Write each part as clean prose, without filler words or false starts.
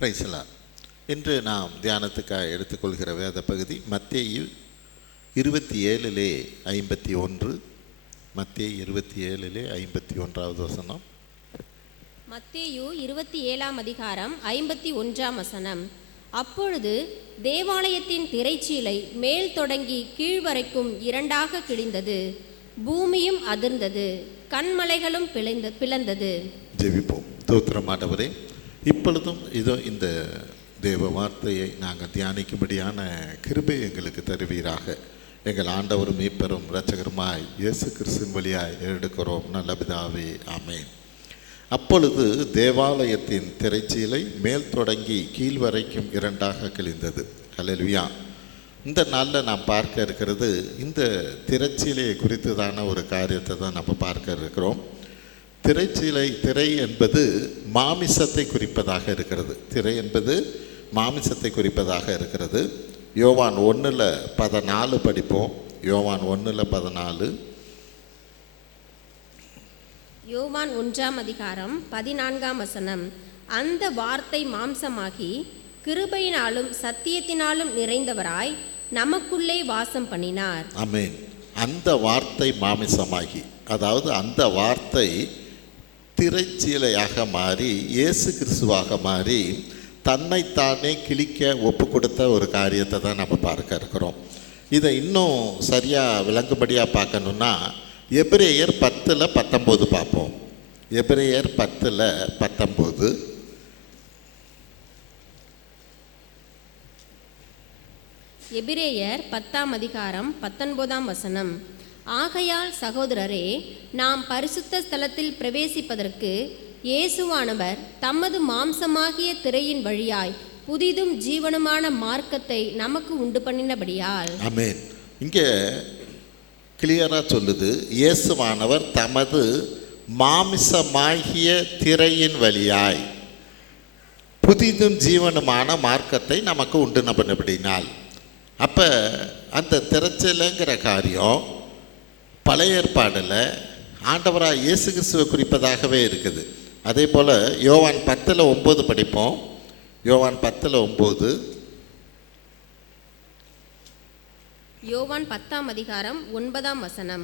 Praise the Lord. இன்று நாம் தியானத்துக்காக எடுத்துக்கொள்கிற வேத பகுதி மத்தேயு 27:51. மத்தேயு 27:51 வசனம். மத்தேயு 27:51. அப்பொழுது தேவாலயத்தின் திரைச்சீலை மேல் தொடங்கி கீழ்வரைக்கும் இரண்டாக கிழிந்தது, பூமியும் அதிர்ந்தது, கன்மலைகளும் பிளந்தது. ஜெபிப்போம். ஸ்தோத்திரம் ஆண்டவரே, இப்பொழுதும் இதோ இந்த தேவ வார்த்தையை நாங்கள் தியானிக்கும்படியான கிருபை எங்களுக்கு தருவீராக. எங்கள் ஆண்டவரும் மீட்பரும் இரட்சகருமாய் இயேசு கிறிஸ்துவின் வழியாய் எடுக்கிறோம் நல்ல பிதாவே, ஆமென். அப்பொழுது தேவாலயத்தின் திரைச்சீலை மேல் தொடங்கி கீழ் வரைக்கும் இரண்டாக கிழிந்தது. ஹல்லேலூயா. இந்த நாளில் நாம் பார்க்க இருக்கிறது இந்த திரைச்சீலையை குறித்ததான ஒரு காரியத்தை தான் நம்ம பார்க்க இருக்கிறோம். திரை என்பது மாமிசத்தை குறிப்பதாக இருக்கிறது. திரை என்பது மாமிசத்தை குறிப்பதாக இருக்கிறது. யோவான் 1:14 படிப்போம். யோவான் 1:14. யோவான் 1:14. அந்த வார்த்தை மாம்சமாகி கிருபையினாலும் சத்தியத்தினாலும் நிறைந்தவராய் நமக்குள்ளே வாசம் பண்ணினார். ஆமென். அந்த வார்த்தை மாமிசமாகி, அதாவது அந்த வார்த்தை திரைச்சீலையாக மாறி இயேசு கிறிஸ்துவாக மாறி தன்னைத்தானே கிழிக்க ஒப்பு கொடுத்த ஒரு காரியத்தை தான் நம்ம பார்க்க இருக்கிறோம். இதை இன்னும் சரியாக விளங்கும்படியாக பார்க்கணுன்னா எபிரேயர் 10:19 பார்ப்போம். எபிரேயர் 10:19. எபிரேயர் 10:19. ஆகையால் சகோதரரே, நாம் பரிசுத்த ஸ்தலத்தில் பிரவேசிப்பதற்கு இயேசுவானவர் தமது மாம்சமாகிய திரையின் வழியாய் புதிதும் ஜீவனுமான மார்க்கத்தை நமக்கு உண்டு பண்ணினபடியால். ஆமென். இங்கே கிளியராக சொல்லுது, இயேசுவானவர் தமது மாம்சமாகிய திரையின் வழியாய் புதிதும் ஜீவனுமான மார்க்கத்தை நமக்கு உண்டு பண்ணினபடினால். அப்போ அந்த திரைச்சலைங்கிற காரியம் பழைய ஏற்பாடில் ஆண்டவராக இயேசு கிறிஸ்துவை குறிப்பதாகவே இருக்குது. அதே போல் யோவான் 10:9 படிப்போம். யோவான் 10:9. யோவான் 10:9.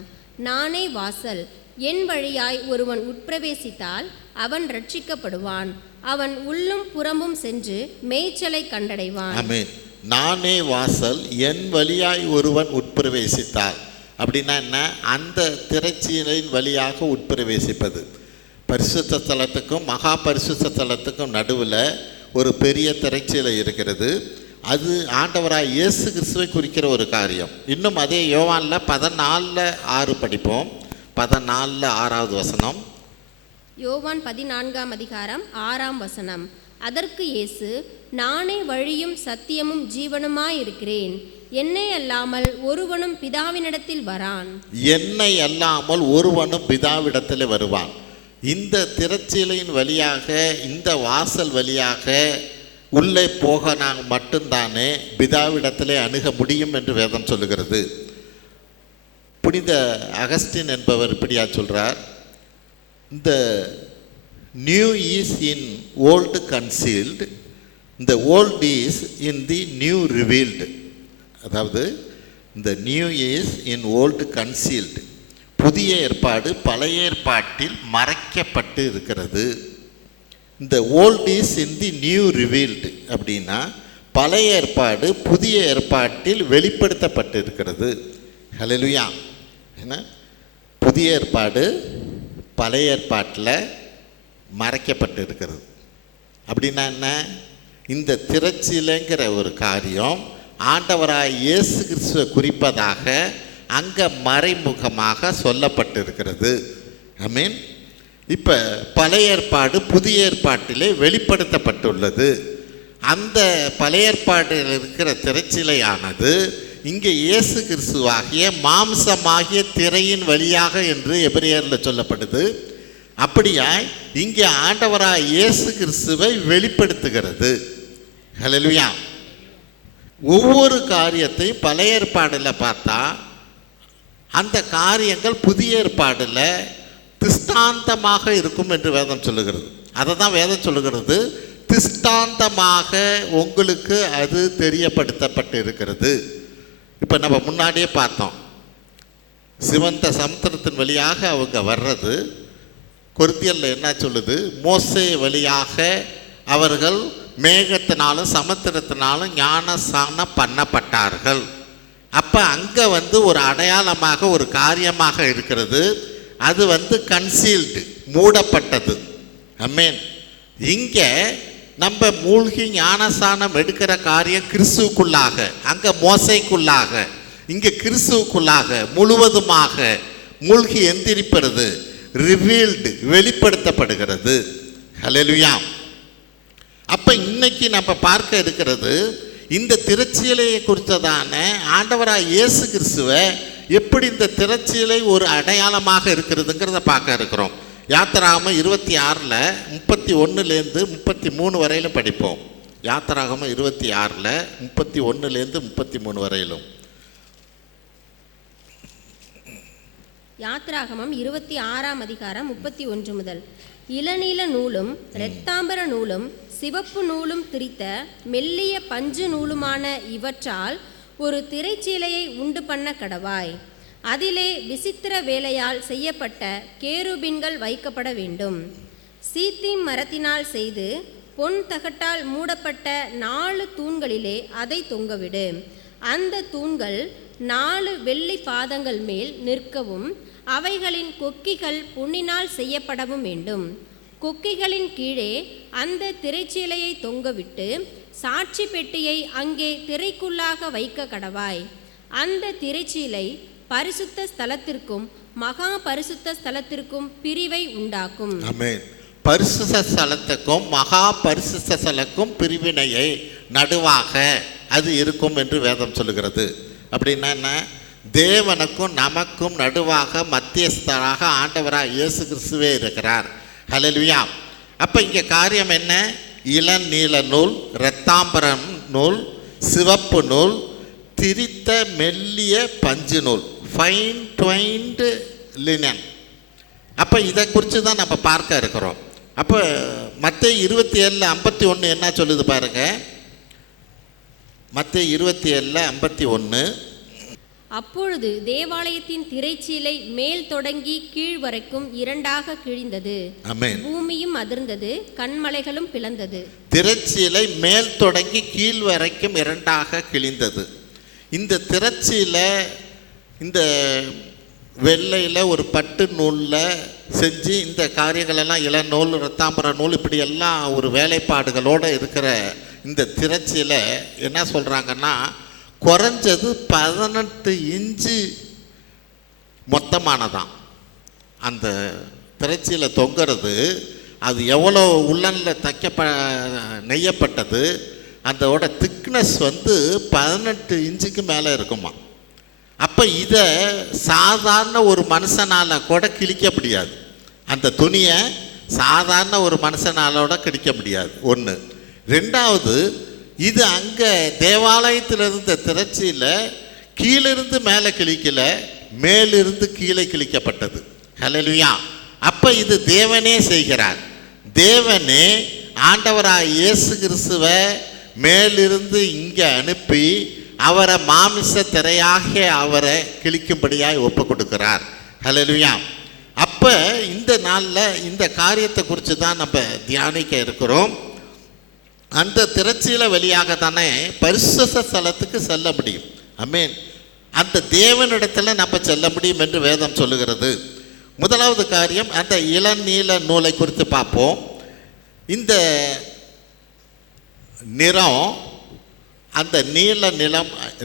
நானே வாசல், என் வழியாய் ஒருவன் உட்பிரவேசித்தால் அவன் ரட்சிக்கப்படுவான், அவன் உள்ளும் புறமும் சென்று மேய்ச்சலை கண்டடைவான். ஆமென். நானே வாசல், என் வழியாய் ஒருவன் உட்பிரவேசித்தால் அப்படின்னா என்ன? அந்த திரைச்சீலையின் வழியாக உட்பிரவேசிப்பது. பரிசுத்த ஸ்தலத்துக்கும் மகா பரிசுத்த ஸ்தலத்துக்கும் நடுவில் ஒரு பெரிய திரைச்சீலை இருக்கிறது. அது ஆண்டவராக இயேசு கிறிஸ்துவை குறிக்கிற ஒரு காரியம். இன்னும் அதே யோவானில் 14:6 படிப்போம். 14:6 வசனம். யோவான் 14:6. அதற்கு இயேசு, நானே வழியும் சத்தியமும் ஜீவனுமாயிருக்கிறேன், என்னை அல்லாமல் ஒருவனும் பிதாவினிடத்தில் வரான். என்னை அல்லாமல் ஒருவனும் பிதாவிடத்தில் வருவான். இந்த திரைச்சீலையின் வழியாக, இந்த வாசல் வழியாக உள்ளே போக நாங்கள் மட்டும்தானே பிதாவிடத்திலே அணுக முடியும் என்று வேதம் சொல்லுகிறது. புனித அகஸ்டின் என்பவர் இப்படியா சொல்கிறார், இந்த new is in old concealed, இந்த old is in the new revealed. அதாவது இந்த new is in old concealed, புதிய ஏற்பாடு பழைய ஏற்பாட்டில் மறைக்கப்பட்டு இருக்கிறது. இந்த old is in the new revealed அப்படின்னா பழைய ஏற்பாடு புதிய ஏற்பாட்டில் வெளிப்படுத்தப்பட்டு இருக்கிறது. ஹல்லேலூயா. என்ன? புதிய ஏற்பாடு பழைய ஏற்பாட்டில் மறைக்கப்பட்டு இருக்கிறது. அப்படின்னா என்ன? இந்த திரைச்சீலைங்கிற ஒரு காரியம் ஆண்டவராய் இயேசு கிறிஸ்துவை குறிப்பதாக அங்கே மறைமுகமாக சொல்லப்பட்டு இருக்கிறது. ஆமென். இப்போ பழைய ஏற்பாடு புதிய ஏற்பாட்டிலே வெளிப்படுத்தப்பட்டுள்ளது. அந்த பழைய ஏற்பாட்டில் இருக்கிற திரைச்சீலையானது இங்கே இயேசு கிறிஸ்துவாகிய மாம்சமாகிய திரையின் வழியாக என்று எபிரேயரில் சொல்லப்படுது. அப்படியாய் இங்கே ஆண்டவராய் இயேசு கிறிஸ்துவை வெளிப்படுத்துகிறது. ஹல்லேலூயா. ஒவ்வொரு காரியத்தையும் பழைய ஏற்பாடில் பார்த்தா அந்த காரியங்கள் புதிய ஏற்பாடில் திஷ்டாந்தமாக இருக்கும் என்று வேதம் சொல்லுகிறது. அதை தான் வேதம் சொல்லுகிறது, திஷ்டாந்தமாக உங்களுக்கு அது தெரியப்படுத்தப்பட்டு இருக்கிறது. இப்போ நம்ம முன்னாடியே பார்த்தோம், சிவந்த சமுத்திரத்தின் வழியாக அவங்க வர்றது. கொரிந்தியரில் என்ன சொல்லுது? மோசே வழியாக அவர்கள் மேகத்தினாலும் சமுத்திரத்தினாலும் ஞானஸ்நானம் பண்ணப்பட்டார்கள். அப்போ அங்கே ஒரு அடையாளமாக ஒரு காரியமாக இருக்கிறது. அது கன்சீல்டு, மூடப்பட்டது. ஆமென். இங்கே நம்ம மூழ்கி ஞானஸ்நானம் எடுக்கிற காரியம் கிறிஸ்துவுக்குள்ளாக, அங்கே மோசைக்குள்ளாக, இங்கே கிறிஸ்துவுக்குள்ளாக முழுவதுமாக மூழ்கி எந்திரிப்பது, ரிவீல்டு, வெளிப்படுத்தப்படுகிறது. ஹல்லேலூயா. அப்போ இன்னைக்கு நம்ம பார்க்க இருக்கிறது இந்த திரைச்சீலையை குறித்ததான ஆண்டவராக இயேசு கிறிஸ்துவை எப்படி இந்த திரைச்சீலை ஒரு அடையாளமாக இருக்கிறதுங்கிறத பார்க்க இருக்கிறோம். யாத்திராகமம் 26 31 33 வரையிலும் படிப்போம். யாத்திராகமம் 26 31 33 வரையிலும். யாத்திராகமம் 26 அதிகாரம் 31 முதல். இளநீல நூலும் இரத்தாம்பர நூலும் சிவப்பு நூலும் திரித்த மெல்லிய பஞ்சு நூலுமான இவற்றால் ஒரு திரைச்சீலையை உண்டு பண்ண கடவாய். அதிலே விசித்திர வேலையால் செய்யப்பட்ட கேருபீன்கள் வைக்கப்பட வேண்டும். சீத்திம் மரத்தினால் செய்து பொன் தகட்டால் மூடப்பட்ட 4 தூண்களிலே அதை தொங்கவிடு. அந்த தூண்கள் 4 வெள்ளி பாதங்கள் மேல் நிற்கவும் அவைகளின் கொக்கிகள் பொன்னினால் செய்யப்படவும் வேண்டும். கொக்கிகளின் கீழே அந்த திரைச்சீலையை தொங்கவிட்டு சாட்சி பெட்டியை அங்கே திரைக்குள்ளாக வைக்க கடவாய். அந்த திரைச்சீலை பரிசுத்த ஸ்தலத்திற்கும் மகா பரிசுத்த ஸ்தலத்திற்கும் பிரிவை உண்டாக்கும். ஆமென். பரிசுத்த ஸ்தலத்துக்கும் மகா பரிசுத்த ஸ்தலத்துக்கும் பிரிவினையை நடுவாக அது இருக்கும் என்று வேதம் சொல்லுகிறது. அப்படின்னா என்ன? தேவனுக்கும் நமக்கும் நடுவாக மத்தியஸ்தராக ஆண்டவராக இயேசு கிறிஸ்துவே இருக்கிறார். ஹல்லேலூயா. அப்போ இங்கே காரியம் என்ன? இளநீல நூல், இரத்தாம்பரம் நூல், சிவப்பு நூல், திரித்த மெல்லிய பஞ்சு நூல், ஃபைன் ட்வைன்டு லினன். அப்போ இதை குறித்து தான் நம்ம பார்க்க இருக்கிறோம். அப்போ மத்தேயு 27:51 என்ன சொல்லுது பாருங்க. மத்தேயு 27:51. அப்பொழுது தேவாலயத்தின் திரைச்சீலை மேல் தொடங்கி கீழ் வரைக்கும் 2ஆக கிழிந்தது. ஆமென். பூமியும் அதிர்ந்தது, கன்மலைகளும் பிளந்தது. திரைச்சீலை மேல் தொடங்கி கீழ் வரைக்கும் 2ஆக கிழிந்தது. இந்த திரைச்சீலை இந்த வெள்ளையில் ஒரு பட்டு நூலில் செஞ்சு இந்த காரியங்களெல்லாம் இளநூல், இரத்தாம்பர நூல், இப்படி எல்லாம் ஒரு வேலைப்பாடுகளோடு இருக்கிற இந்த திரைச்சீலை என்ன சொல்கிறாங்கன்னா, குறைஞ்சது 18 இன்ச்சு மொத்தமானதான். அந்த திரைச்சீலை தொங்கிறது அது எவ்வளோ உள்ளனில் நெய்யப்பட்டது, அதோட திக்னஸ் 18 இன்ச்சுக்கு மேலே இருக்குமா. அப்போ இதை சாதாரண ஒரு மனுஷனால் கூட கிழிக்க முடியாது. அந்த துணியை சாதாரண ஒரு மனுஷனாலோட கிழிக்க முடியாது. ஒன்று. ரெண்டாவது, இது அங்கே தேவாலயத்தில் இருந்த திரைச்சியில் கீழிருந்து மேலே கிழிக்கல, மேலிருந்து கீழே கிழிக்கப்பட்டது. ஹல்லேலூயா. அப்போ இது தேவனே செய்கிறார். தேவனே ஆண்டவராக இயேசு கிறிஸ்துவை மேலிருந்து இங்கே அனுப்பி அவரை மாமிச திரையாக அவரை கிழிக்கும்படியாய் ஒப்பு கொடுக்கிறார். ஹல்லேலூயா. அப்போ இந்த நாளில் இந்த காரியத்தை குறித்து தான் நம்ம தியானிக்க இருக்கிறோம். அந்த திரைச்சீலை வழியாக தானே பரிசுத்த ஸ்தலத்துக்கு செல்ல முடியும். ஆமென். அந்த தேவனிடத்தில் நம்ம செல்ல முடியும் என்று வேதம் சொல்லுகிறது. முதலாவது காரியம், அந்த இளநீல நூலை குறித்து பார்ப்போம். இந்த நிறம், அந்த நீல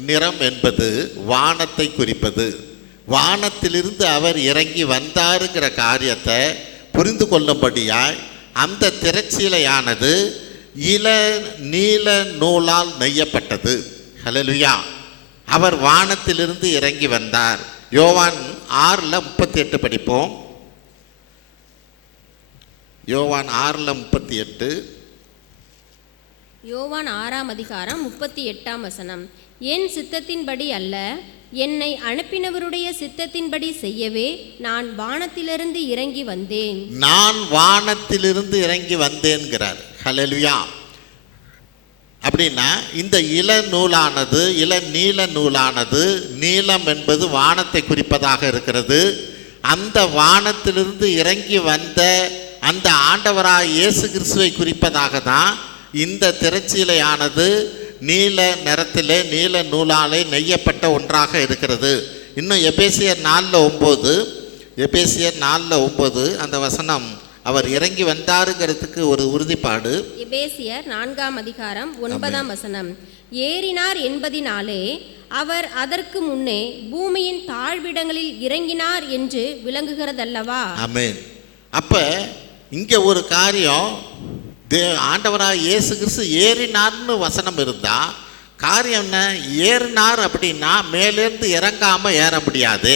நிறம் என்பது வானத்தை குறிப்பது. வானத்திலிருந்து அவர் இறங்கி வந்தாருங்கிற காரியத்தை புரிந்து கொள்ளும்படியாய் அந்த திரைச்சீலையானது நீல நூலால் நெய்யப்பட்டது. ஹல்லேலூயா. அவர் வானத்திலிருந்து இறங்கி வந்தார். யோவான் 6:38 படிப்போம். யோவான் 6:38. யோவான் 6 அதிகாரம் 38 என் சித்தத்தின்படி அல்ல, என்னை அனுப்பினவருடைய சித்தத்தின்படி செய்யவே நான் வானத்திலிருந்து இறங்கி வந்தேன். நான் வானத்திலிருந்து இறங்கி வந்தேன்கிறார். ஹல்லேலூயா. அப்படின்னா இந்த நீல நூலானது, நீலம் என்பது வானத்தை குறிப்பதாக இருக்கிறது. அந்த வானத்திலிருந்து இறங்கி வந்த அந்த ஆண்டவராக இயேசு கிறிஸ்துவை குறிப்பதாக தான் இந்த திரைச்சீலையானது நீல நிறத்திலே நீல நூலாலே நெய்யப்பட்ட ஒன்றாக இருக்கிறது. இன்னும் எபேசியர் 4:9 அந்த வசனம், அவர் இறங்கி வந்தாருங்கிறதுக்கு ஒரு உறுதிப்பாடு. எபேசியர் 4:9 ஏறினார் என்பதினாலே அவர் அதற்கு முன்னே பூமியின் தாழ்விடங்களில் இறங்கினார் என்று விளங்குகிறதல்லவா. ஆமென். அப்ப இங்க ஒரு காரியம், ஆண்டவராக இயேசு கிறிஸ்து ஏறினார்னு வசனம் இருந்தா, காரியம் என்ன? ஏறினார் அப்படின்னா மேலேருந்து இறங்காம ஏற முடியாது.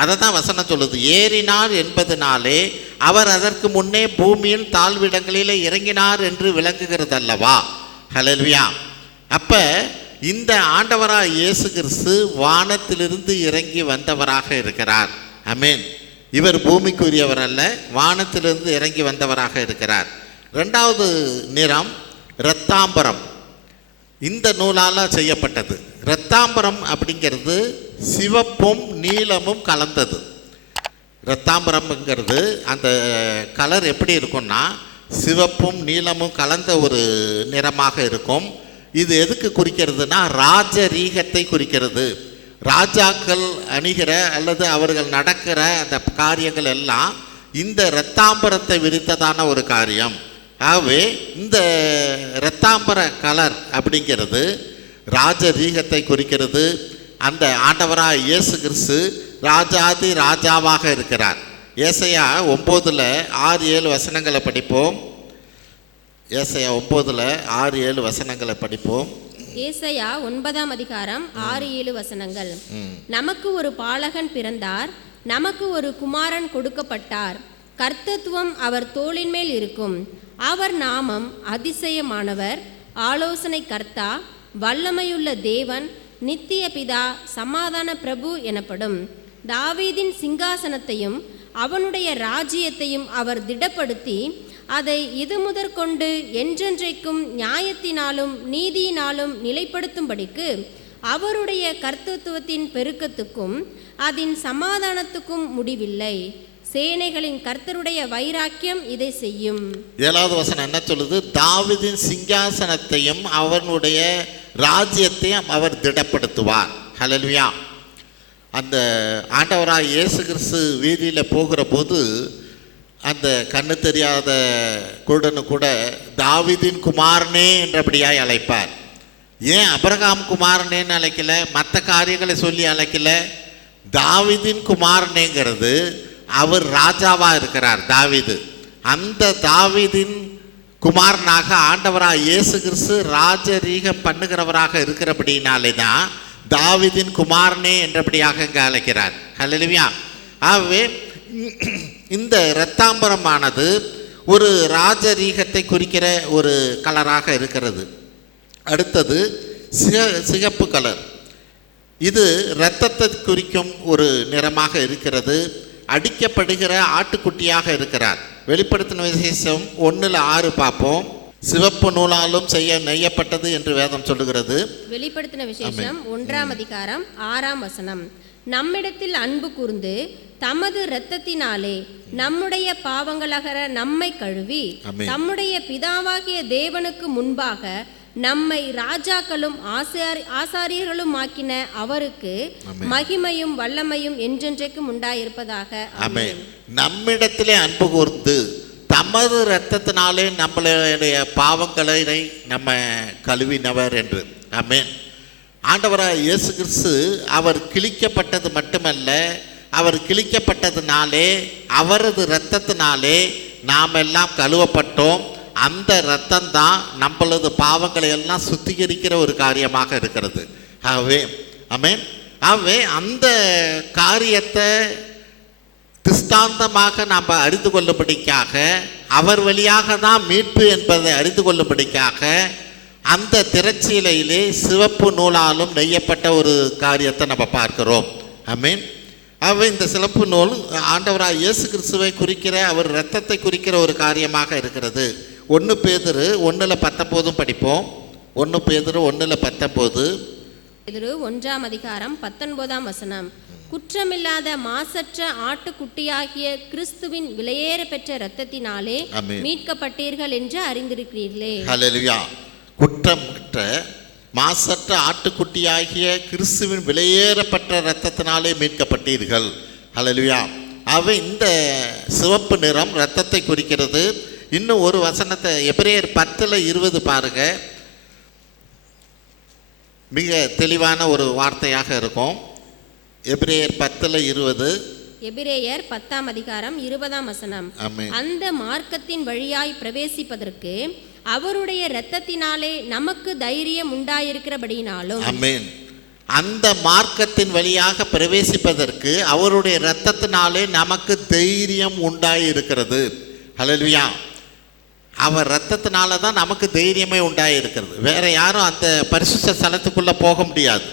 அதை தான் வசனம் சொல்லுது. ஏறினார் என்பதனாலே அவர் அதற்கு முன்னே பூமியின் தாழ்விடங்களிலே இறங்கினார் என்று விளங்குகிறது அல்லவா. ஹல்லேலூயா. அப்ப இந்த ஆண்டவராக இயேசு கிறிஸ்து வானத்திலிருந்து இறங்கி வந்தவராக இருக்கிறார். ஆமென். இவர் பூமிக்குரியவர் அல்ல, வானத்திலிருந்து இறங்கி வந்தவராக இருக்கிறார். ரெண்டாவது நிறம் இரத்தாம்பரம். இந்த நூலால் செய்யப்பட்டது. இரத்தாம்பரம் அப்படிங்கிறது சிவப்பும் நீலமும் கலந்தது. இரத்தாம்பரம்ங்கிறது அந்த கலர் எப்படி இருக்கும்னா சிவப்பும் நீலமும் கலந்த ஒரு நிறமாக இருக்கும். இது எதுக்கு குறிக்கிறதுனா ராஜரீகத்தை குறிக்கிறது. ராஜாக்கள் அணிகிற அல்லது அவர்கள் நடக்கிற அந்த காரியங்கள் எல்லாம் இந்த இரத்தாம்பரத்தை விரித்ததான ஒரு காரியம். ஆகவே இந்த இரத்தாம்பர கலர் அப்படிங்கிறது ராஜரீகத்தை குறிக்கிறது. அந்த ஆண்டவராக இயேசு கிறிஸ்து ராஜாதி ராஜாவாக இருக்கிறார். ஏசாயா 9:6-7 வசனங்களை படிப்போம். ஏசாயா 9:6-7 வசனங்களை படிப்போம். ஏசாயா 9:6-7 வசனங்கள். நமக்கு ஒரு பாலகன் பிறந்தார், நமக்கு ஒரு குமாரன் கொடுக்கப்பட்டார். கர்த்தத்துவம் அவர் தோளின் மேல் இருக்கும். அவர் நாமம் அதிசயமானவர், ஆலோசனை கர்த்தா, வல்லமையுள்ள தேவன், நித்திய பிதா, சமாதான பிரபு எனப்படும். தாவீதின் சிங்காசனத்தையும் அவனுடைய ராஜ்யத்தையும் அவர் திடப்படுத்தி அதை இது முதற்கொண்டு என்றென்றைக்கும் நியாயத்தினாலும் நீதியினாலும் நிலைப்படுத்தும்படிக்கு அவருடைய கர்த்தத்துவத்தின் பெருக்கத்துக்கும் அதன் சமாதானத்துக்கும் முடிவில்லை. சேனைகளின் கர்த்தருடைய வைராக்கியம் இதை செய்யும். 7வது வசனம் என்ன சொல்லுது? தாவீதின் சிங்காசனத்தையும் அவனுடைய ராஜ்யத்தையும் அவர் திடப்படுத்துவார். ஹல்லேலூயா. அந்த ஆண்டவராக இயேசு கிறிஸ்து வீதியில் போகிற போது அந்த கண்ணு தெரியாத குருடனு கூட தாவீதின் குமாரனே என்றபடியாய் அழைப்பார். ஏன் அபிரகாம் குமாரனேன்னு அழைக்கல, மற்ற காரியங்களை சொல்லி அழைக்கல? தாவீதின் குமாரனேங்கிறது அவர் ராஜாவாக இருக்கிறார் தாவீது. அந்த தாவீதின் குமாரனாக ஆண்டவராக இயேசு கிறிஸ்து ராஜரீகம் பண்ணுகிறவராக இருக்கிறபடினாலே தான் தாவீதின் குமாரனே என்றபடியாக இங்கே அழைக்கிறார். ஹல்லேலூயா. ஆகவே இந்த இரத்தாம்பரமானது ஒரு ராஜரீகத்தை குறிக்கிற ஒரு கலராக இருக்கிறது. அடுத்தது சிகப்பு கலர். இது இரத்தத்தை குறிக்கும் ஒரு நிறமாக இருக்கிறது. அடிக்கப்படுகிற ஆட்டுக்குட்டியாக இருக்கிறார். வெளிப்படுத்தின விசேஷம் 1:6 பார்ப்போம். சிவப்பு நூலாலும் நெய்யப்பட்டது என்று வேதம் சொல்லுகிறது. வெளிப்படுத்தின விசேஷம் 1:6 வசனம். நம்மிடத்தில் அன்பு கூர்ந்து தமது இரத்தத்தினாலே நம்முடைய பாவங்களகர நம்மை கழுவி தம்முடைய பிதாவாகிய தேவனுக்கு முன்பாக நம்மை ராஜாக்களும் ஆசாரியர்களும் ஆக்கின அவருக்கு மகிமையும் வல்லமையும் என்றென்றைக்கும் உண்டாயிருப்பதாக. ஆமென். நம்மிடத்திலே அன்பு கூர்ந்து தமது இரத்தத்தினாலே நம்மளுடைய பாவங்களை நம்ம கழுவினவர் என்று. ஆமென். ஆண்டவராக இயேசு கிறிஸ்து அவர் கிழிக்கப்பட்டது மட்டுமல்ல, அவர் கிழிக்கப்பட்டதுனாலே அவரது இரத்தத்தினாலே நாம் எல்லாம் கழுவப்பட்டோம். அந்த இரத்தம் தான் நம்மளது பாவங்களை எல்லாம் சுத்திகரிக்கிற ஒரு காரியமாக இருக்கிறது. ஆகவே ஆமென். ஆகவே அந்த காரியத்தை திஷ்டாந்தமாக நாம் அறிந்து கொள்ளும்படிக்காக, அவர் வழியாக தான் மீட்பு என்பதை அறிந்து கொள்ளும்படிக்காக அந்த திரைச்சீலையிலே சிவப்பு நூலாலும் நெய்யப்பட்ட ஒரு காரியத்தை நம்ம பார்க்கிறோம். ஆமென். ஆகவே இந்த சிவப்பு நூல் ஆண்டவராக இயேசு கிறிஸ்துவை குறிக்கிற, அவர் இரத்தத்தை குறிக்கிற ஒரு காரியமாக இருக்கிறது. 1 பேதுரு 1:19 படிப்போம். 1 பேதுரு 1:19. பேதுரு 1ஆம் அதிகாரம் 19ஆம் வசனம். குற்றமில்லாத மாசற்ற ஆட்டுக்குட்டியாகிய கிறிஸ்துவின் விலையேற பெற்ற இரத்தத்தினாலே மீட்கப்பட்டீர்கள் என்று அறிந்திருக்கிறீர்களே. ஹல்லேலூயா. குற்றமற்ற மாசற்ற ஆட்டுக்குட்டியாகிய கிறிஸ்துவின் விலையேறப்பட்ட இரத்தத்தினாலே மீட்கப்பட்டீர்கள். ஹல்லேலூயா. அவை இந்த சிவப்பு நிறம் இரத்தத்தை குறிக்கிறது. இன்னும் ஒரு வசனத்தை எபிரேயர் 10:20 பாருங்க. மிக தெளிவான ஒரு வார்த்தையாக இருக்கும். எபிரேயர் 10:20. எபிரேயர் 10ஆம் அதிகாரம் 20ஆம் வசனம். அந்த மார்க்கத்தின் வழியாய் பிரவேசிப்பதற்கு அவருடைய இரத்தத்தினாலே நமக்கு தைரியம் உண்டாயிருக்கிறபடியினாலும். ஆமென். அந்த மார்க்கத்தின் வழியாக பிரவேசிப்பதற்கு அவருடைய இரத்தத்தினாலே நமக்கு தைரியம் உண்டாயிருக்கிறது. ஹல்லேலூயா. அவர் இரத்தத்தினால தான் நமக்கு தைரியமே உண்டாயிருக்கிறது. வேற யாரும் அந்த பரிசுத்த ஸ்தலத்துக்குள்ளே போக முடியாது.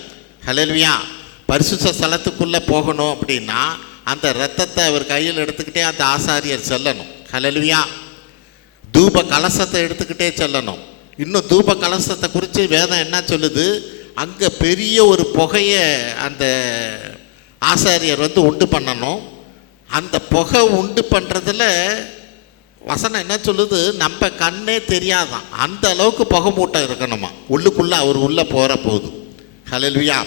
ஹல்லேலூயா. பரிசுத்த ஸ்தலத்துக்குள்ளே போகணும் அப்படின்னா அந்த இரத்தத்தை அவர் கையில் எடுத்துக்கிட்டே அந்த ஆசாரியர் செல்லணும். ஹல்லேலூயா. தூப கலசத்தை எடுத்துக்கிட்டே செல்லணும். இன்னும் தூப கலசத்தை குறித்து வேதம் என்ன சொல்லுது? அங்கே பெரிய ஒரு புகையை அந்த ஆசாரியர் உண்டு பண்ணணும். அந்த புகை உண்டு பண்ணுறதுல வசனம் என்ன சொல்லுது? நம்ம கண்ணே தெரியாதான் அந்த அளவுக்கு புகை மூட்டை இருக்கணுமா உள்ளுக்குள்ளே அவர் உள்ளே போகிற போது. ஹல்லேலூயா.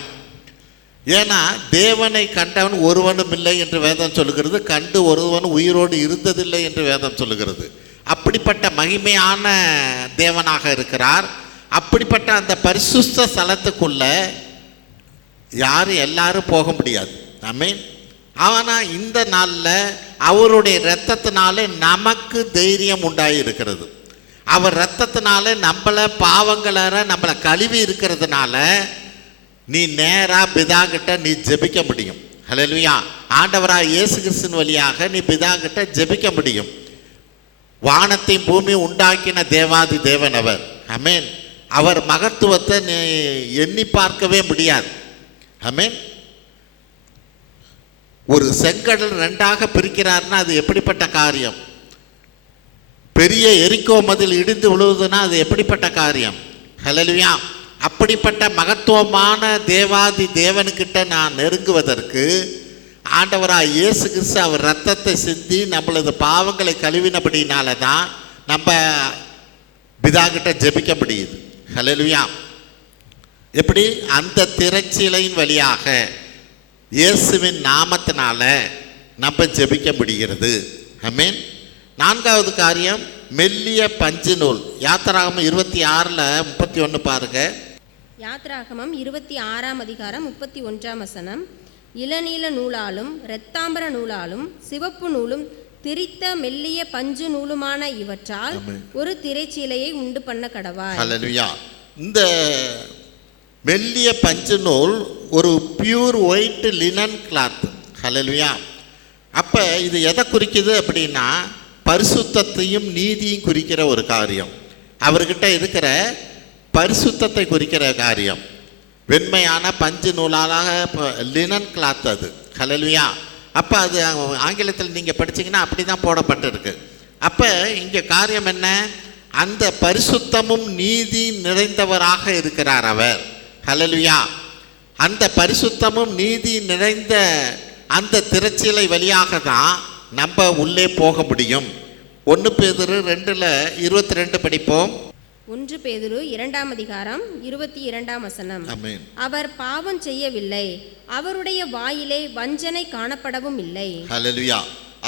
ஏன்னா தேவனை கண்டவன் ஒருவனும் இல்லை என்று வேதம் சொல்லுகிறது. கண்டு ஒருவனும் உயிரோடு இருந்ததில்லை என்று வேதம் சொல்லுகிறது. அப்படிப்பட்ட மகிமையான தேவனாக இருக்கிறார். அப்படிப்பட்ட அந்த பரிசுத்த ஸ்தலத்துக்குள்ள எல்லாரும் போக முடியாது. ஆமென். ஆனால் இந்த நாளில் அவருடைய இரத்தத்தினாலே நமக்கு தைரியம் உண்டாயிருக்கிறது. அவர் இரத்தத்தினால நம்மளை நம்மளை கழுவி இருக்கிறதுனால நீ நேராக பிதாகிட்ட நீ ஜெபிக்க முடியும். ஹல்லேலூயா. ஆண்டவராக இயேசு கிறிஸ்துவின் வழியாக நீ பிதாகிட்ட ஜெபிக்க முடியும். வானத்தையும் பூமி உண்டாக்கின தேவாதி தேவன் அவர். ஆமென். அவர் மகத்துவத்தை நீ எண்ணி பார்க்கவே முடியாது. ஆமென். ஒரு செங்கடல் 2ஆக பிரிக்கிறார்னா அது எப்படிப்பட்ட காரியம்? பெரிய எரிக்கோ மதில் இடிந்து விழுவதுன்னா அது எப்படிப்பட்ட காரியம்? ஹல்லேலூயா. அப்படிப்பட்ட மகத்துவமான தேவாதி தேவனுக்கிட்ட நான் நெருங்குவதற்கு ஆண்டவராக இயேசு கிறிஸ்து அவர் இரத்தத்தை சிந்தி நம்மளது பாவங்களை கழுவினபடினால தான் நம்ம பிதாகிட்ட ஜெபிக்க முடியுது. ஹல்லேலூயா. எப்படி? அந்த திரைச்சீலையின் வழியாக இயேசுவின் நாமத்தினால நம்ம ஜெபிக்க முடிகிறது. ஆமென். 4வது காரியம் மெல்லிய பஞ்சு நூல். யாத்திராகமம் 26:31 பாருங்க. யாத்திராகமம் 26ஆம் அதிகாரம் 31ஆம் வசனம். இளநீல நூலாலும் இரத்தாம்பர நூலாலும் சிவப்பு நூலும் திரித்த மெல்லிய பஞ்சு நூலுமான இவற்றால் ஒரு திரைச்சீலையை உண்டு பண்ண கடவாய். ஹல்லேலூயா. இந்த மெல்லிய பஞ்சு நூல் ஒரு பியூர் ஒயிட் லினன் கிளாத். ஹல்லேலூயா. அப்போ இது எதை குறிக்குது அப்படின்னா பரிசுத்தத்தையும் நீதியும் குறிக்கிற ஒரு காரியம். அவர்கிட்ட இருக்கிற பரிசுத்தத்தை குறிக்கிற காரியம். வெண்மையான பஞ்சு நூலாக லினன் கிளாத் அது. ஹல்லேலூயா. அப்போ அது ஆங்கிலத்தில் நீங்கள் படிச்சிங்கன்னா அப்படி தான் போடப்பட்டிருக்கு. அப்போ இங்கே காரியம் என்ன? அந்த பரிசுத்தமும் நீதி நிறைந்தவராக இருக்கிறார் அவர். ஹல்லேலூயா. அந்த பரிசுத்தமும் நீதி நிறைந்த அந்த திரைச்சீலை வழியாக தான் நம்ம உள்ளே போக முடியும். 1 பேதுரு 2:22 படிப்போம். 1 பேதுரு 2ஆம் அதிகாரம் 22ஆம் வசனம். அவர் பாவம் செய்யவில்லை, அவருடைய வாயிலே வஞ்சனை காணப்படவும் இல்லை. ஹல்லேலூயா.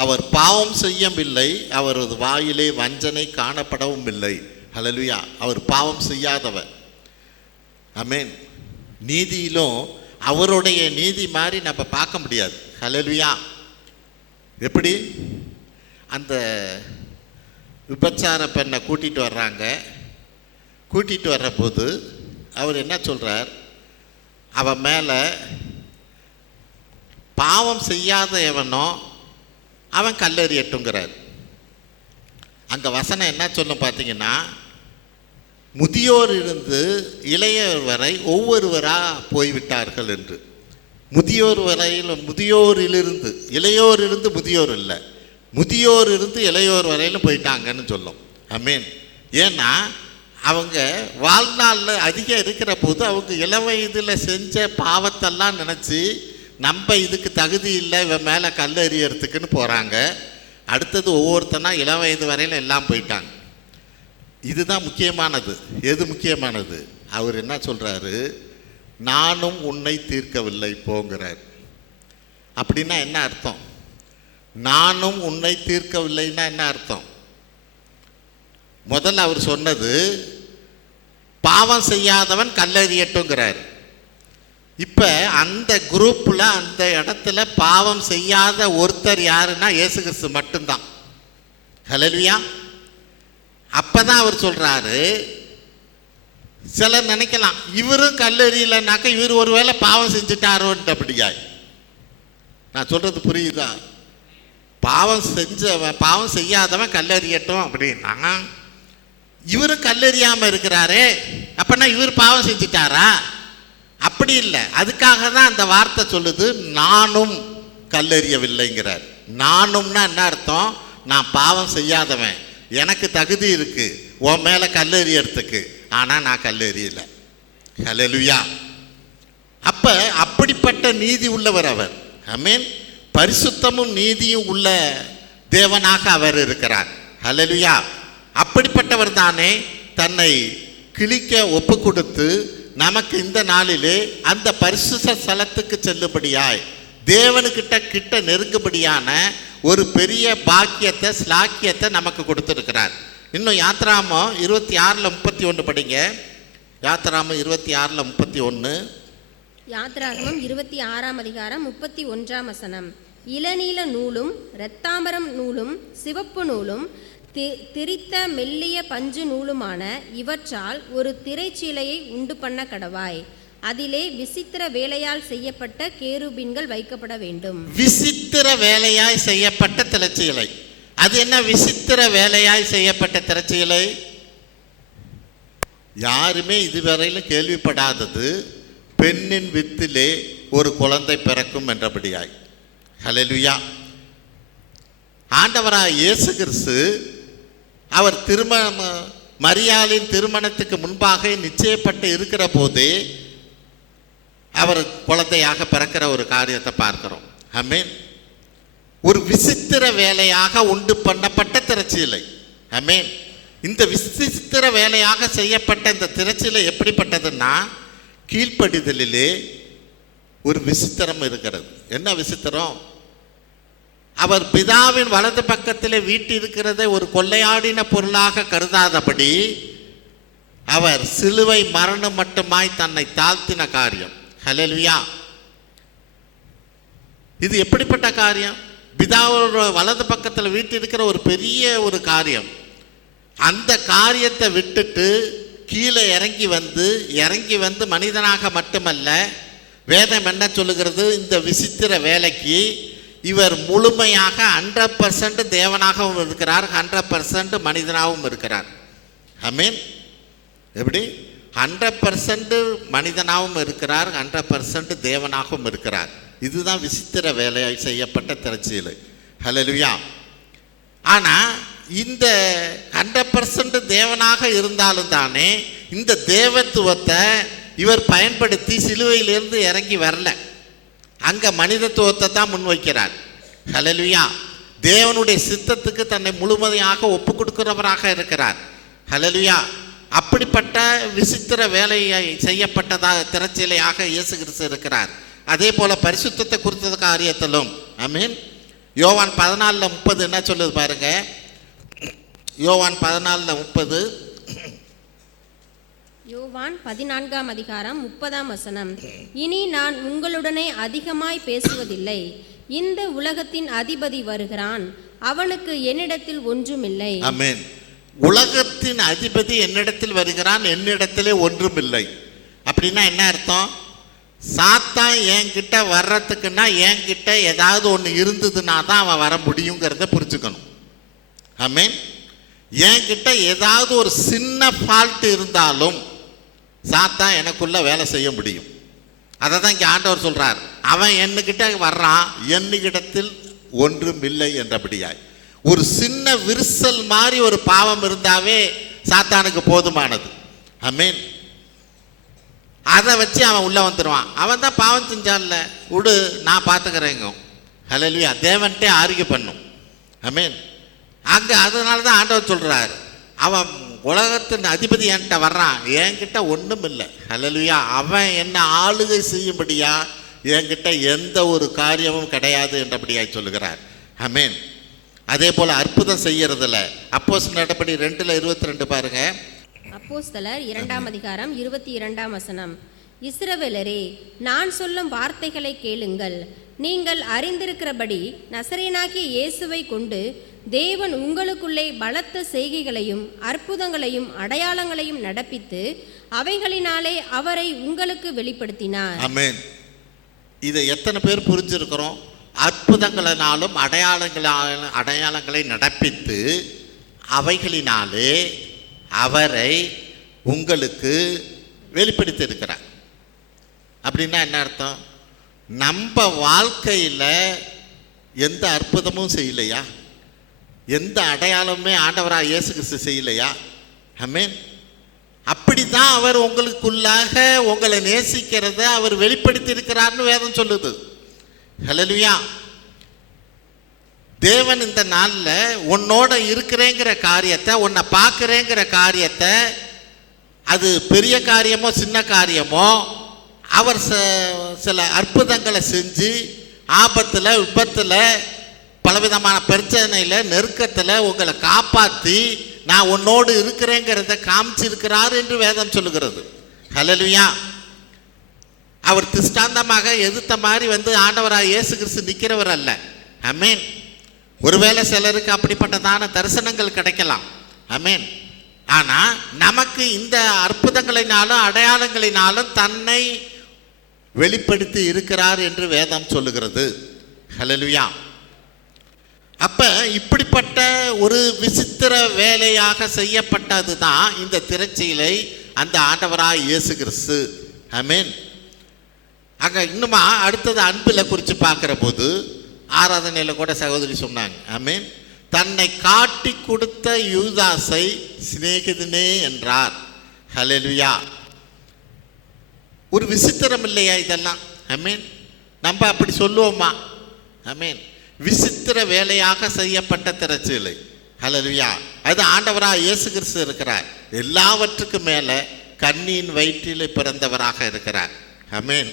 அவர் பாவம் செய்யவில்லை, அவரது வாயிலே வஞ்சனை காணப்படவும் இல்லை. ஹல்லேலூயா. அவர் பாவம் செய்யாதவர். ஆமென். நீதியிலும் அவருடைய நீதி மாதிரி நம்ம பார்க்க முடியாது. ஹல்லேலூயா. எப்படி? அந்த விபச்சார பெண்ணை கூட்டிகிட்டு வர்றாங்க. கூட்டிகிட்டு வர்றபோது அவர் என்ன சொல்கிறார்? அவன் மேலே பாவம் செய்யாத எவனோ அவன் கல்லெறியட்டுங்கிறார். அங்கே வசனம் என்ன சொல்லும் பார்த்தீங்கன்னா, முதியோர் இருந்து இளையோர் வரை ஒவ்வொருவராக போய்விட்டார்கள் என்று. முதியோரிலிருந்து இளையோர் இருந்து முதியோர் இல்லை, முதியோர் இருந்து இளையோர் வரையிலும் போயிட்டாங்கன்னு சொல்லும். ஆமென். ஏன்னா அவங்க வாழ்நாளில் அதிகம் இருக்கிற போது அவங்க இளம் வயதில் செஞ்ச பாவத்தெல்லாம் நினச்சி நம்ம இதுக்கு தகுதி இல்லை, இவன் மேலே கல் எறியறதுக்குன்னு போகிறாங்க. அடுத்தது ஒவ்வொருத்தனா இளம் வயது வரையில் எல்லாம் போயிட்டாங்க. இதுதான் முக்கியமானது. எது முக்கியமானது? அவர் என்ன சொல்கிறாரு? நானும் உன்னை தீர்க்கவில்லை போங்கிறார். அப்படின்னா என்ன அர்த்தம்? நானும் உன்னை தீர்க்கவில்லைன்னா என்ன அர்த்தம்? முதல்ல அவர் சொன்னது பாவம் செய்யாதவன் கல்லெறியட்டுங்கிறார். இப்போ அந்த குரூப்பில் அந்த இடத்துல பாவம் செய்யாத ஒருத்தர் யாருன்னா இயேசு கிறிஸ்து மட்டும்தான். ஹல்லேலூயா. அப்போ தான் அவர் சொல்கிறாரு, சிலர் நினைக்கலாம் இவரும் கல்லெறியலைனாக்கா இவர் ஒருவேளை பாவம் செஞ்சுட்டாரோன்ட்டு. அப்படியாய் நான் சொல்கிறது புரியுதா? பாவம் செய்யாதவன் கல்லெறியட்டும் அப்படின்னா இவரும் கல்லெறியாமல் இருக்கிறாரே, அப்போனா இவர் பாவம் செஞ்சிட்டாரா? அப்படி இல்லை. அதுக்காக தான் அந்த வார்த்தை சொல்லுது, நானும் கல்லெறியவில்லைங்கிறார். நானும்னா என்ன அர்த்தம்? நான் பாவம் செய்யாதவன், எனக்கு தகுதி இருக்கு உன் மேலே கல்லெறியறதுக்கு, ஆனால் நான் கல்லெறியலை. ஹல்லேலூயா. அப்போ அப்படிப்பட்ட நீதி உள்ளவர் அவர். ஆமென். பரிசுத்தமும் நீதியும் உள்ள தேவனாக அவர் இருக்கிறார். ஹல்லேலூயா. அப்படிப்பட்டவர் தானே தன்னை கிழிக்க ஒப்பு கொடுத்து நமக்கு இந்த நாளிலே அந்த பரிசுத்த ஸ்தலத்துக்கு செல்லும்படியாய் தேவனுக்கிட்ட நெருங்கும்படியான ஒரு பெரிய பாக்கியத்தை ஸ்லாக்கியத்தை நமக்கு கொடுத்துருக்கிறார். இன்னும் யாத்ராமம் 26:31 படிங்க. யாத்ராமம் 26:31. யாத்ராகமம் 26ஆம் அதிகாரம் 31ஆம் வசனம். இளநீல நூலும் இரத்தாம்பரம் நூலும் சிவப்பு நூலும் திரித்த மெல்லிய பஞ்சு நூலுமான இவற்றால் ஒரு திரைச்சீலையை உண்டு பண்ண கடவாய். அதிலே விசித்திர வேலையால் செய்யப்பட்ட கேருபீன்கள் வைக்கப்பட வேண்டும். விசித்திர வேலையாய் செய்யப்பட்ட திரைச்சீலை. அது என்ன விசித்திர வேலையாய் செய்யப்பட்ட திரைச்சீலை? யாருமே இதுவரையிலும் கேள்விப்படாதது. பெண்ணின் வித்திலே ஒரு குழந்தை பிறக்கும் என்றபடியாய். ஹல்லேலூயா. ஆண்டவராக இயேசு கிறிஸ்து அவர் மரியாளின் திருமணத்துக்கு முன்பாக நிச்சயப்பட்டு இருக்கிற போதே அவர் குழந்தையாக பிறக்கிற ஒரு காரியத்தை பார்க்கிறோம். ஆமென். ஒரு விசித்திர வேலையாக உண்டு பண்ணப்பட்ட திரைச்சீலை. ஆமென். இந்த விசித்திர வேலையாக செய்யப்பட்ட இந்த திரைச்சீலை எப்படிப்பட்டதுன்னா, கீழ்ப்படிதலிலே ஒரு விசித்திரம் இருக்கிறது. என்ன விசித்திரம்? அவர் பிதாவின் வலது பக்கத்திலே வீட்டிருக்கிறதை ஒரு கொள்ளையாடின பொருளாக கருதாதபடி அவர் சிலுவை மரணம் மட்டுமாய் தன்னை தாழ்த்தின காரியம். ஹல்லேலூயா. இது எப்படிப்பட்ட காரியம்? பிதாவோட வலது பக்கத்தில் வீட்டிருக்கிற ஒரு பெரிய ஒரு காரியம். அந்த காரியத்தை விட்டுட்டு கீழே இறங்கி வந்து மனிதனாக மட்டுமல்ல, வேதம் என்ன சொல்லுகிறது? இந்த விசித்திர வேலைக்கு இவர் முழுமையாக 100% தேவனாகவும் இருக்கிறார், 100% மனிதனாகவும் இருக்கிறார். ஆமென். எப்படி? 100% மனிதனாகவும் இருக்கிறார், 100% தேவனாகவும் இருக்கிறார். இதுதான் விசித்திர வேலையாய் செய்யப்பட்ட திரைச்சீலை. ஹல்லேலூயா. ஆனால் இந்த 100% தேவனாக இருந்தாலும் தானே இந்த தேவத்துவத்தை இவர் பயன்படுத்தி சிலுவையிலிருந்து இறங்கி வரல. அங்கே மனிதத்துவத்தை தான் முன்வைக்கிறார். ஹல்லேலூயா. தேவனுடைய சித்தத்துக்கு தன்னை முழுமையாக ஒப்பு கொடுக்கிறவராக இருக்கிறார். ஹல்லேலூயா. அப்படிப்பட்ட விசித்திர வேலையை செய்யப்பட்டதாக திரைச்சீலையாக இயேசு கிறிஸ்து இருக்கிறார். அதே போல பரிசுத்தத்தை குறித்த காரியத்திலும். ஆமென். யோவான் 14:30 என்ன சொல்லுது பாருங்க. யோவான் 14:30. யோவான் 14ஆம் அதிகாரம் 30ஆம் வசனம். இனி நான் உங்களுடனே அதிகமாய் பேசுவதில்லை, இந்த உலகத்தின் அதிபதி வருகிறான், அவனுக்கு என்னிடத்தில் ஒன்றுமில்லை. ஆமென். உலகத்தின் அதிபதி என்னிடத்தில் வருகிறான், என்னிடத்திலே ஒன்றுமில்லை. அப்படின்னா என்ன அர்த்தம்? சாத்தான் என்கிட்ட வர்றதுக்குன்னா என்கிட்ட ஏதாவது ஒன்று இருந்ததுன்னா தான் அவன் வர முடியுங்கிறத புரிஞ்சுக்கணும். ஆமென். என்கிட்ட ஏதாவது ஒரு சின்ன ஃபால்ட் இருந்தாலும் சாத்தான் எனக்குள்ள வேலை செய்ய முடியும். அதை தான் இங்கே ஆண்டவர் சொல்றார். அவன் என்னகிட்ட வர்றான், என்னிடத்தில் ஒன்றும் இல்லை என்றபடியாய். ஒரு சின்ன விரிசல் மாதிரி ஒரு பாவம் இருந்தாவே சாத்தானுக்கு போதுமானது. ஆமென். அதை வச்சு அவன் உள்ளே வந்துடுவான். அவன் தான் பாவம் செஞ்சான்ல, விடு நான் பார்த்துக்கிறேங்க. ஹல்லேலூயா. தேவன்ட்டே ஆர்கியூ பண்ணும். ஆமென். அங்கே அதனால தான் ஆண்டவர் சொல்கிறார், அவன் உலகத்தின் அதிபதி என்கிட்ட வர்றான், என்கிட்ட ஒன்றும் இல்லை. ஹல்லேலூயா. அவன் என்ன ஆளுகை செய்யும்படியா என்கிட்ட எந்த ஒரு காரியமும் கிடையாது என்றபடியாய் சொல்லுகிறார். ஆமென். அதே போல் அற்புதம் செய்யறதில்ல. அப்போஸ்தலர் நடபடி 2:22 பாருங்க. அப்போஸ்தலர் 2ஆம் அதிகாரம் 22ஆம் வசனம். இஸ்ரவேலரே, நான் சொல்லும் வார்த்தைகளை கேளுங்கள். நீங்கள் அறிந்திருக்கிறபடி நசரேயனாகிய இயேசுவை கொண்டு தேவன் உங்களுக்குள்ளே பலத்த செய்கைகளையும் அற்புதங்களையும் அடையாளங்களையும் நடப்பித்து அவைகளினாலே அவரை உங்களுக்கு வெளிப்படுத்தினார். ஆமென். இதை எத்தனை பேர் புரிஞ்சிருக்கிறோம்? அற்புதங்களினாலும் அடையாளங்களை நடப்பித்து அவைகளினாலே அவரை உங்களுக்கு வெளிப்படுத்தி இருக்கிறார். அப்படின்னா என்ன அர்த்தம்? நம்ம வாழ்க்கையில் எந்த அற்புதமும் செய்யலையா, எந்த அடையாளமுமே ஆண்டவராக இயேசு கிறிஸ்து செய்யலையா? ஆமென். அப்படித்தான் அவர் உங்களுக்குள்ளாக உங்களை நேசிக்கிறத அவர் வெளிப்படுத்தி இருக்கிறார்னு வேதம் சொல்லுது. ஹல்லேலூயா. தேவன் இந்த நாளில் உன்னோட இருக்கிறேங்கிற காரியத்தை, உன்னை பார்க்குறேங்கிற காரியத்தை, அது பெரிய காரியமோ சின்ன காரியமோ, அவர் சில அற்புதங்களை செஞ்சு ஆபத்தில் விபத்தில் பலவிதமான பிரச்சனையில் நெருக்கத்தில் உங்களை காப்பாற்றி நான் உன்னோடு இருக்கிறேங்கிறத காமிச்சிருக்கிறார் என்று வேதம் சொல்லுகிறது. ஹல்லேலூயா. அவர் திஷ்டாந்தமாக எதிர்த்த மாதிரி வந்து ஆண்டவராக இயேசு கிறிஸ்து நிற்கிறவர் அல்ல. ஆமென். ஒருவேளை சிலருக்கு அப்படிப்பட்டதான தரிசனங்கள் கிடைக்கலாம். ஆமென். ஆனால் நமக்கு இந்த அற்புதங்களினாலும் அடையாளங்களினாலும் தன்னை வெளிப்படுத்தி இருக்கிறார் என்று வேதம் சொல்லுகிறது. ஹல்லேலூயா. அப்போ இப்படிப்பட்ட ஒரு விசித்திர வேலையாக செய்யப்பட்டது தான் இந்த திரைச்சீலை, அந்த ஆண்டவராக இயேசு கிறிஸ்து. ஆமென். அங்கே இன்னுமா அடுத்தது அன்பில் குறித்து பார்க்குற போது ஆராதனையில் கூட சகோதரி சொன்னாங்க. ஆமென். தன்னை காட்டி கொடுத்த யூதாசை சிநேகிதனே என்றார். ஹல்லேலூயா. ஒரு விசித்திரம் இல்லையா இதெல்லாம்? ஆமென். நம்ம அப்படி சொல்லுவோமா? ஆமென். விசித்திர வேலையாக செய்யப்பட்ட திரைச்சீலை. ஹல்லேலூயா. அது ஆண்டவராக இயேசு கிறிஸ்து இருக்கிறார். எல்லாவற்றுக்கும் மேலே கன்னியின் வயிற்றில் பிறந்தவராக இருக்கிறார். ஆமென்.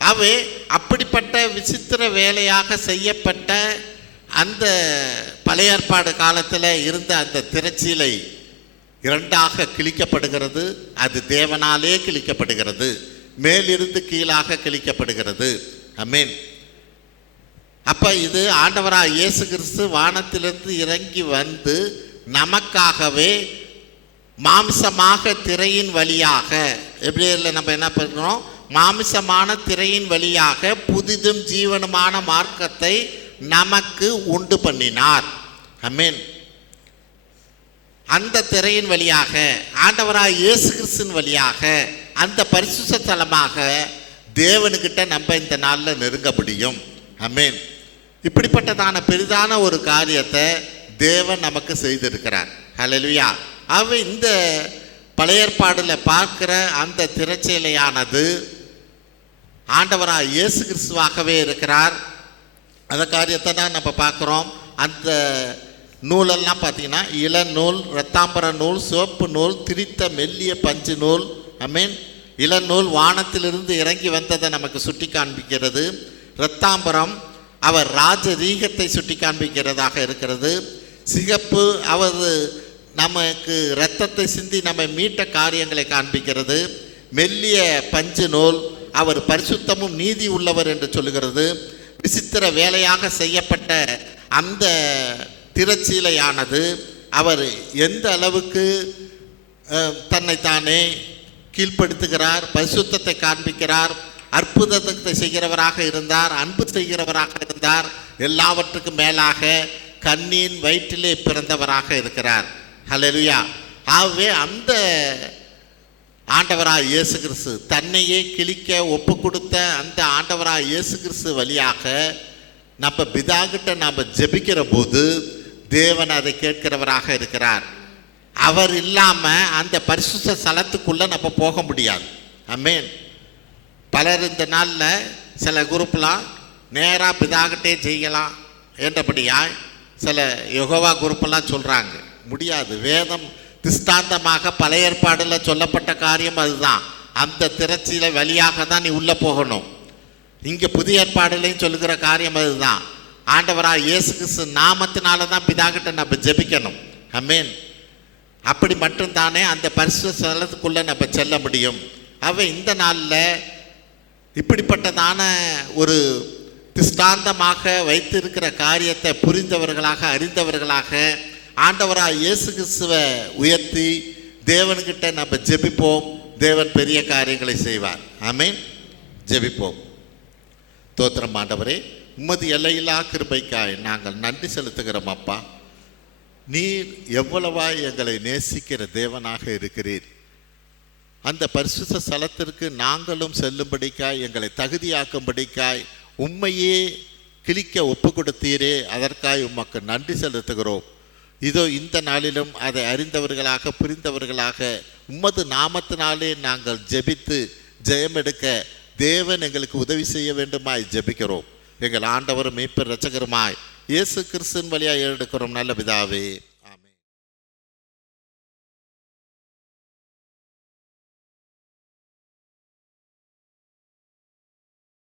அவை அப்படிப்பட்ட விசித்திர வேலையாக செய்யப்பட்ட அந்த பழைய ஏற்பாடு காலத்தில் இருந்த அந்த திரைச்சீலை இரண்டாக கிழிக்கப்படுகிறது. அது தேவனாலே கிழிக்கப்படுகிறது, மேலிருந்து கீழாக கிழிக்கப்படுகிறது. ஆமென். அப்போ இது ஆண்டவராக இயேசு கிறிஸ்து வானத்திலிருந்து இறங்கி வந்து நமக்காகவே மாம்சமாக திரையின் வழியாக, எபிரேயரில் நம்ம என்ன பண்ணுறோம்? மாமிசமான திரையின் வழியாக புதிதும் ஜீவனுமான மார்க்கத்தை நமக்கு உண்டு பண்ணினார். ஆமென். அந்த திரையின் வழியாக ஆண்டவராக இயேசு கிறிஸ்துவின் வழியாக அந்த பரிசுத்த ஸ்தலமாக தேவனுக்கிட்ட நம்ம இந்த நாளில் நெருங்க முடியும். ஆமென். இப்படிப்பட்டதான பெரிதான ஒரு காரியத்தை தேவன் நமக்கு செய்திருக்கிறார். ஹல்லேலூயா. அவை இந்த பழைய ஏற்பாடில் பார்க்கிற அந்த திரைச்சீலையானது ஆண்டவராக இயேசு கிறிஸ்துவாகவே இருக்கிறார். அந்த காரியத்தை தான் நம்ம பார்க்குறோம். அந்த நூலெல்லாம் பார்த்தீங்கன்னா இளநூல், இரத்தாம்பர நூல், சிவப்பு நூல், திரித்த மெல்லிய பஞ்சு நூல். ஆமென். இளநூல் வானத்திலிருந்து இறங்கி வந்ததை நமக்கு சுட்டி காண்பிக்கிறது. இரத்தாம்பரம் அவர் ராஜரீகத்தை சுட்டி காண்பிக்கிறதாக இருக்கிறது. சிகப்பு அவர் நமக்கு இரத்தத்தை சிந்தி நம்மை மீட்ட காரியங்களை காண்பிக்கிறது. மெல்லிய பஞ்சு நூல் அவர் பரிசுத்தமும் நீதி உள்ளவர் என்று சொல்லுகிறது. விசித்திர வேலையாக செய்யப்பட்ட அந்த திரைச்சீலையானது அவர் எந்த அளவுக்கு தன்னைத்தானே கீழ்ப்படுத்துகிறார், பரிசுத்தத்தை காண்பிக்கிறார், அற்புதத்தை செய்கிறவராக இருந்தார், அன்பு செய்கிறவராக இருந்தார், எல்லாவற்றுக்கும் மேலாக கன்னியின் வயிற்றிலே பிறந்தவராக இருக்கிறார். ஹல்லேலூயா. ஆகவே அந்த ஆண்டவராக இயேசு கிறிஸ்து தன்னையே கிழிக்க ஒப்பு கொடுத்த அந்த ஆண்டவராக இயேசு கிறிஸ்து வழியாக நம்ம பிதாகிட்ட நாம் ஜெபிக்கிற போது தேவன் அதை கேட்கிறவராக இருக்கிறார். அவர் இல்லாமல் அந்த பரிசுத்த ஸ்தலத்துக்குள்ளே நம்ம போக முடியாது. ஆமென். பலர் இந்த நாளில் சில குரூப்லாம் நேராக பிதாகிட்டே செய்யலாம் என்றபடியாய் சில யெகோவா குரூப்பெல்லாம் சொல்கிறாங்க. முடியாது. வேதம் திஷ்டாந்தமாக பழைய ஏற்பாடில் சொல்லப்பட்ட காரியம் அதுதான். அந்த திரட்சியில் வழியாக தான் நீ உள்ளே போகணும். இங்கே புதிய ஏற்பாடுலையும் சொல்லுகிற காரியம் அதுதான். ஆண்டவராக இயேசு கிறிஸ்து நாமத்தினால தான் பிதாகிட்ட நம்ம ஜெபிக்கணும். ஆமென். அப்படி மட்டும்தானே அந்த பரிசுத்த ஸ்தலத்துக்குள்ளே நம்ம செல்ல முடியும். இந்த நாளில் இப்படிப்பட்டதான ஒரு திஷ்டாந்தமாக வைத்திருக்கிற காரியத்தை புரிந்தவர்களாக அறிந்தவர்களாக ஆண்டவராக இயேசு கிறிஸ்துவை உயர்த்தி தேவன்கிட்ட நம்ம ஜெபிப்போம். தேவன் பெரிய காரியங்களை செய்வார். ஆமென். ஜெபிப்போம். தோத்திரம் ஆண்டவரே, உமது எல்லையில்லா கிருபைக்காய் நாங்கள் நன்றி செலுத்துகிறோம். அப்பா, நீர் எவ்வளவாய் எங்களை நேசிக்கிற தேவனாக இருக்கிறீர். அந்த பரிசுத்த ஸ்தலத்திற்கு நாங்களும் செல்லும்படிக்காய் எங்களை தகுதியாக்கும்படிக்காய் உம்மையே கிழிக்க ஒப்பு கொடுத்தீரே, அதற்காய் உமக்கு நன்றி செலுத்துகிறோம். இதோ இந்த நாளிலும் அதை அறிந்தவர்களாக புரிந்தவர்களாக உம்மது நாமத்தினாலே நாங்கள் ஜெபித்து ஜெயமெடுக்க தேவன் எங்களுக்கு உதவி செய்ய வேண்டுமாய் ஜெபிக்கிறோம். எங்கள் ஆண்டவரும் மீட்பர் இரட்சகருமாய் இயேசு கிறிஸ்துவின் வழியாக எடுக்கிறோம் நல்ல பிதாவே.